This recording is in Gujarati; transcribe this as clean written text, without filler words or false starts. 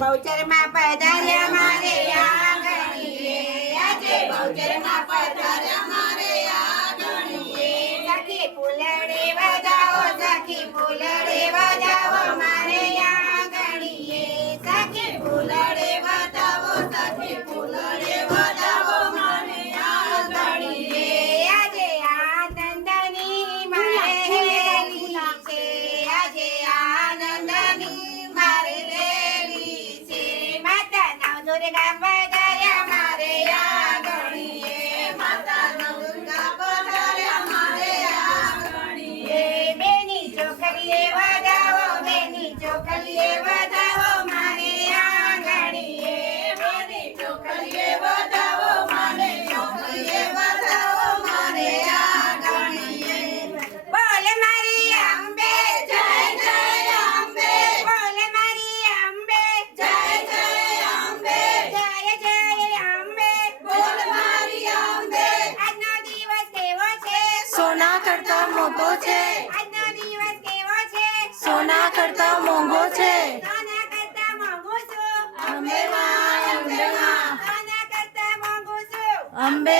બહુચરમાં પધાર્યા મારે આંગણીએ, આજે બહુચરમાં પધાર્યા મારે આંગણીએ. સખી ફૂલડે બજાવો, સખી ફૂલડે બજાવો મારે આંગણીએ. સખી ફૂલડે બજાવો, સખી ફૂલડે બજાવો મારે આંગણીએ. આજે આનંદની મારે હેલી છે, આજે આનંદની મારે હેલી છે. માતા નવદુર્ગા પધાર્યા મારે આંગણીએ, માતા નવદુર્ગા પધાર્યા મારે આંગણીએ. બેની ચોકલીએ વધાવો, બેની ચોકલીએ વધાવો મારે આંગણીએ. બેની ચોકલીએ વધાવો, મારે ચોકલીએ વધાવો મારે આંગણીએ. બોલ મારી અંબે, જય જય અંબે. બોલ મારી અંબે, જય જય અંબે. જય જય અંબે. બોલ મારી અંબે. આજનો દિવસ કેવો છે? સોના કરતા મોટો છે, આજનો દિવસ કેવો છે? સોના કરતા મોંઘો છે. સોના કરતા મોંઘું છું, અંબે માં, અંબે માં, સોના કરતા મોંઘું છું. અંબે